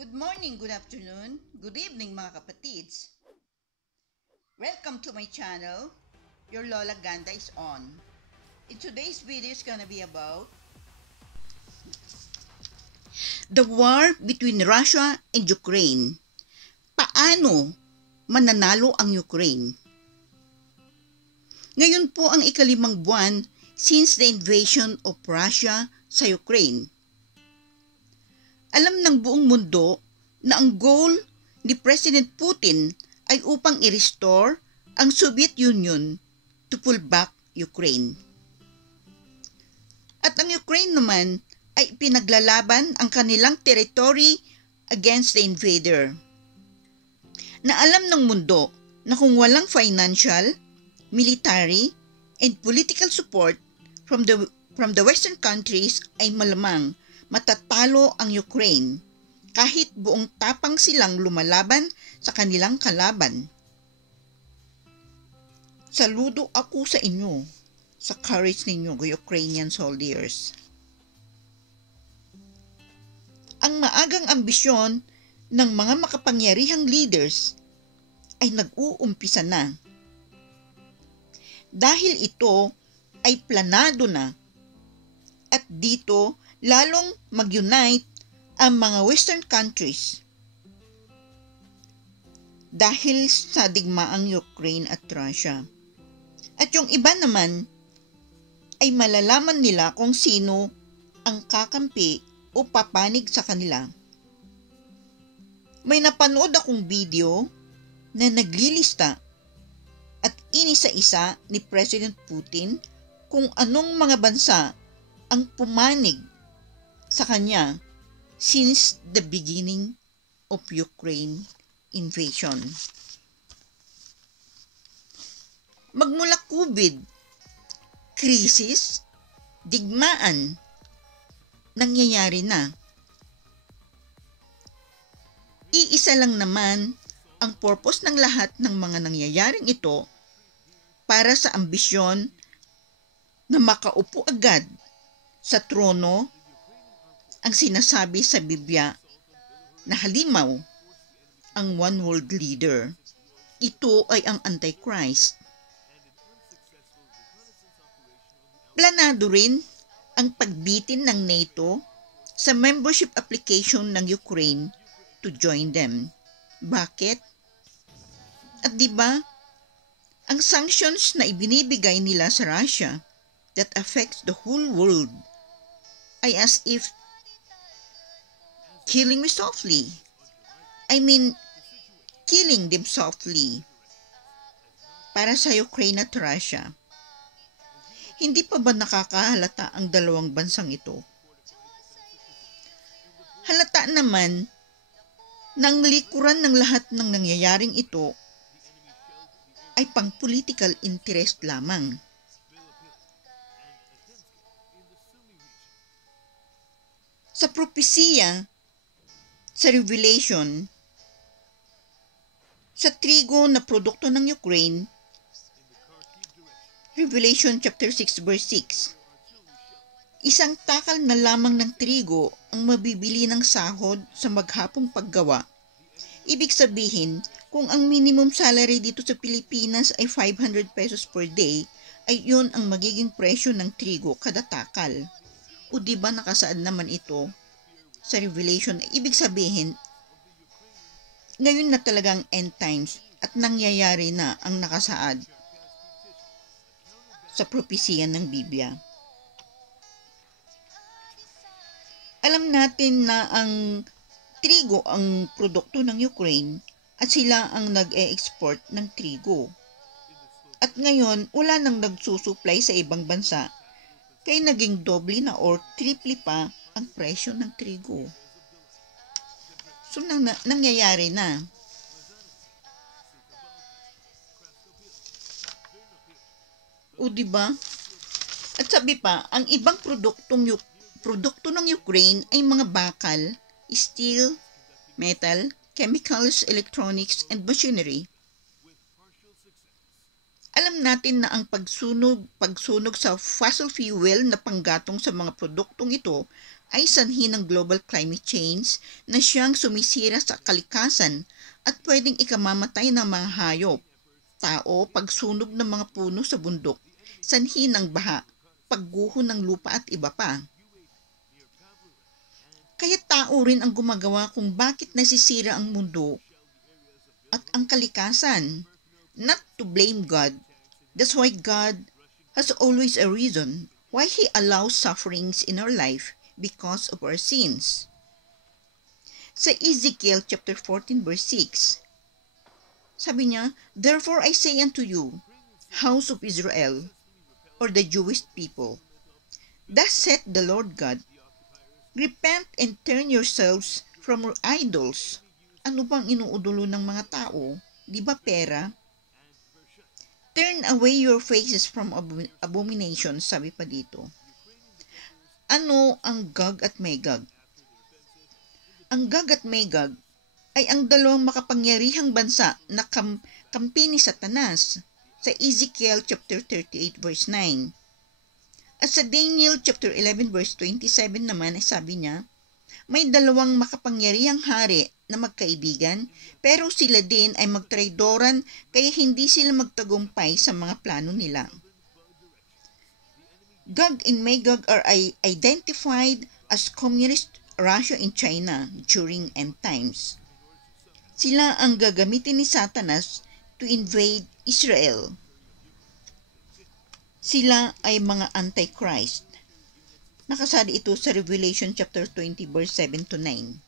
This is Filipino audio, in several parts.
Good morning, good afternoon, good evening mga kapatids. Welcome to my channel. Your Lola Ganda is on. In today's video is gonna be about the war between Russia and Ukraine. Paano mananalo ang Ukraine? Ngayon po ang ikalimang buwan since the invasion of Russia sa Ukraine. Alam ng buong mundo na ang goal ni President Putin ay upang i-restore ang Soviet Union to pull back Ukraine. At ang Ukraine naman ay pinaglalaban ang kanilang territory against the invader. Na alam ng mundo na kung walang financial, military, and political support from the Western countries ay malamang matatalo ang Ukraine kahit buong tapang silang lumalaban sa kanilang kalaban. Saludo ako sa inyo, sa courage ninyo, Ukrainian soldiers. Ang maagang ambisyon ng mga makapangyarihang leaders ay nag-uumpisa na. Dahil ito ay planado na at dito lalong mag-unite ang mga Western countries dahil sa digmaang Ukraine at Russia. At yung iba naman ay malalaman nila kung sino ang kakampi o papanig sa kanila. May napanood akong video na naglilista at inisa-isa ni President Putin kung anong mga bansa ang pumanig sa kanya since the beginning of Ukraine invasion. Magmula COVID, krisis, digmaan, nangyayari na. Iisa lang naman ang purpose ng lahat ng mga nangyayaring ito para sa ambisyon na makaupo agad sa trono ang sinasabi sa Biblia na halimaw ang one world leader. Ito ay ang Antichrist. Planado rin ang pagbitin ng NATO sa membership application ng Ukraine to join them. Bakit? At diba, ang sanctions na ibinibigay nila sa Russia that affects the whole world ay as if killing me softly. I mean, killing them softly para sa Ukraine at Russia. Hindi pa ba nakakahalata ang dalawang bansang ito? Halata naman ng likuran ng lahat ng nangyayaring ito ay pang-political interest lamang. Sa propesiya, sa Revelation, sa trigo na produkto ng Ukraine, Revelation chapter 6 verse 6, isang takal na lamang ng trigo ang mabibili ng sahod sa maghapong paggawa. Ibig sabihin, kung ang minimum salary dito sa Pilipinas ay 500 pesos per day, ay yun ang magiging presyo ng trigo kada takal. O diba nakasaad naman ito sa Revelation? Ibig sabihin, ngayon na talagang end times at nangyayari na ang nakasaad sa propesiya ng Biblia. Alam natin na ang trigo ang produkto ng Ukraine at sila ang nag-e-export ng trigo. At ngayon, wala nang nagsusupply sa ibang bansa, kaya naging doble na or triple pa ang presyo ng trigo. So, nangyayari na. O diba? At sabi pa, ang ibang produkto ng Ukraine ay mga bakal, steel, metal, chemicals, electronics, and machinery. Alam natin na ang pagsunog sa fossil fuel na panggatong sa mga produktong ito ay sanhi ng global climate change na siyang sumisira sa kalikasan at pwedeng ikamamatay ng mga hayop, tao, pagsunog ng mga puno sa bundok, sanhi ng baha, pagguho ng lupa at iba pa. Kaya tao rin ang gumagawa kung bakit nasisira ang mundo at ang kalikasan. Not to blame God. That's why God has always a reason why He allows sufferings in our life because of our sins. Sa Ezekiel chapter 14 verse 6, sabi niya, "Therefore I say unto you, house of Israel," or the Jewish people, "Thus saith the Lord God, repent and turn yourselves from your idols." Ano bang inuudulo ng mga tao? Di ba pera? "Turn away your faces from abominations," sabi pa dito. Ano ang Gog at Magog? Ang Gog at Magog ay ang dalawang makapangyarihang bansa na kampi ni Satanas sa Ezekiel chapter 38 verse 9. At sa Daniel chapter 11 verse 27 naman ay sabi niya, may dalawang makapangyarihang hari na magkaibigan, pero sila din ay magtraidoran kaya hindi sila magtagumpay sa mga plano nila. Gog and Magog are identified as communist Russia and China during end times. Sila ang gagamitin ni Satanas to invade Israel. Sila ay mga antichrist. Nakasaad ito sa Revelation chapter 20 verse 7 to 9.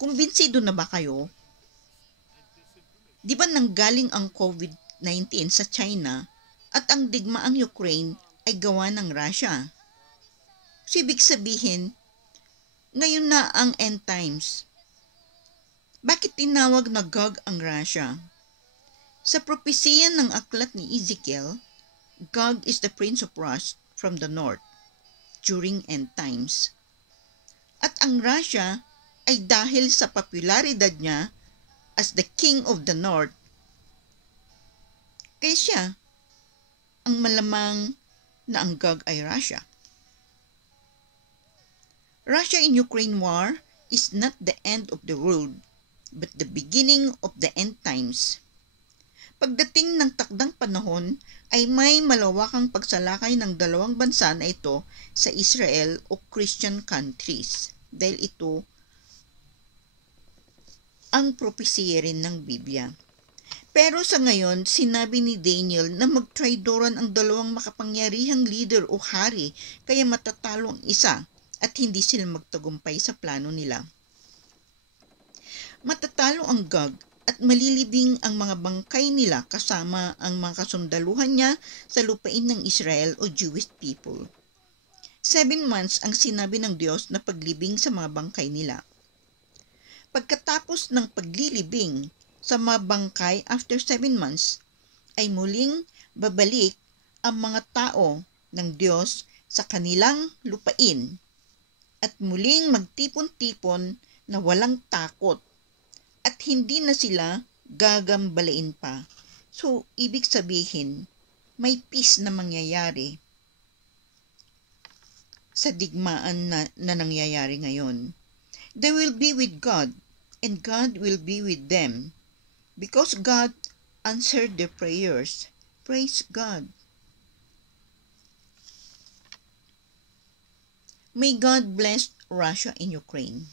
Kumbinsido na ba kayo? Di ba nanggaling ang COVID-19 sa China at ang digmaang Ukraine ay gawa ng Russia? So, ibig sabihin, ngayon na ang end times. Bakit tinawag na Gog ang Russia? Sa propesiyan ng aklat ni Ezekiel, Gog is the prince of Rus from the north during end times. At ang Russia ay dahil sa popularidad niya as the king of the north, kaya siya ang malamang na ang Gog ay Russia. Russia and Ukraine war is not the end of the world, but the beginning of the end times. Pagdating ng takdang panahon ay may malawakang pagsalakay ng dalawang bansa na ito sa Israel o Christian countries dahil ito ang propesiya rin ng Biblia. Pero sa ngayon, sinabi ni Daniel na magtraidoran ang dalawang makapangyarihang leader o hari kaya matatalo ang isa at hindi sila magtagumpay sa plano nila. Matatalo ang Gog at malilibing ang mga bangkay nila kasama ang mga kasundaluhan niya sa lupain ng Israel o Jewish people. 7 months ang sinabi ng Diyos na paglibing sa mga bangkay nila. Pagkatapos ng paglilibing sa mga bangkay after 7 months, ay muling babalik ang mga tao ng Diyos sa kanilang lupain at muling magtipon-tipon na walang takot at hindi na sila gagambalain pa. So, ibig sabihin, may peace na mangyayari sa digmaan na nangyayari ngayon. They will be with God, and God will be with them, because God answered their prayers. Praise God. May God bless Russia and Ukraine.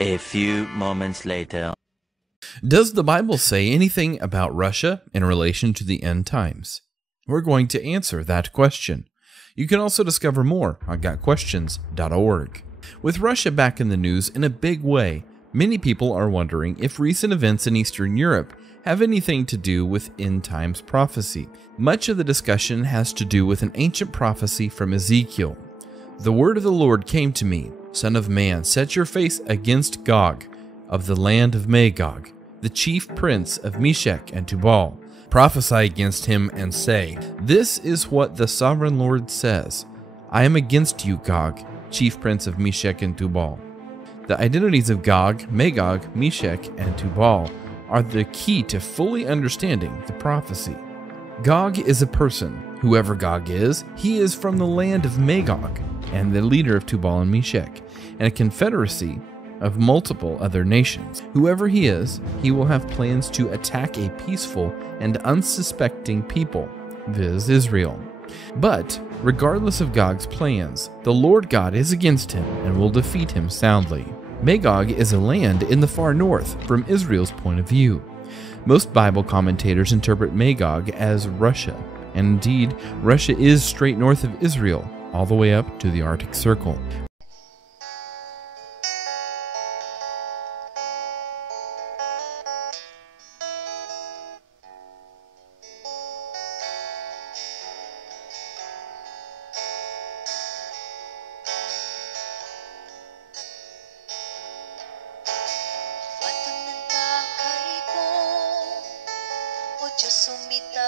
A few moments later. Does the Bible say anything about Russia in relation to the end times? We're going to answer that question. You can also discover more on gotquestions.org. With Russia back in the news in a big way, many people are wondering if recent events in Eastern Europe have anything to do with end times prophecy. Much of the discussion has to do with an ancient prophecy from Ezekiel. The word of the Lord came to me, Son of man, set your face against Gog of the land of Magog, the chief prince of Meshech and Tubal. Prophesy against him and say, this is what the sovereign Lord says. I am against you, Gog, chief prince of Meshech and Tubal. The identities of Gog, Magog, Meshech, and Tubal are the key to fully understanding the prophecy. Gog is a person. Whoever Gog is, he is from the land of Magog, and the leader of Tubal and Meshech, and a confederacy of multiple other nations. Whoever he is, he will have plans to attack a peaceful and unsuspecting people, viz. Israel. But, regardless of Gog's plans, the Lord God is against him and will defeat him soundly. Magog is a land in the far north from Israel's point of view. Most Bible commentators interpret Magog as Russia, and indeed, Russia is straight north of Israel, all the way up to the Arctic Circle. Diyos sumita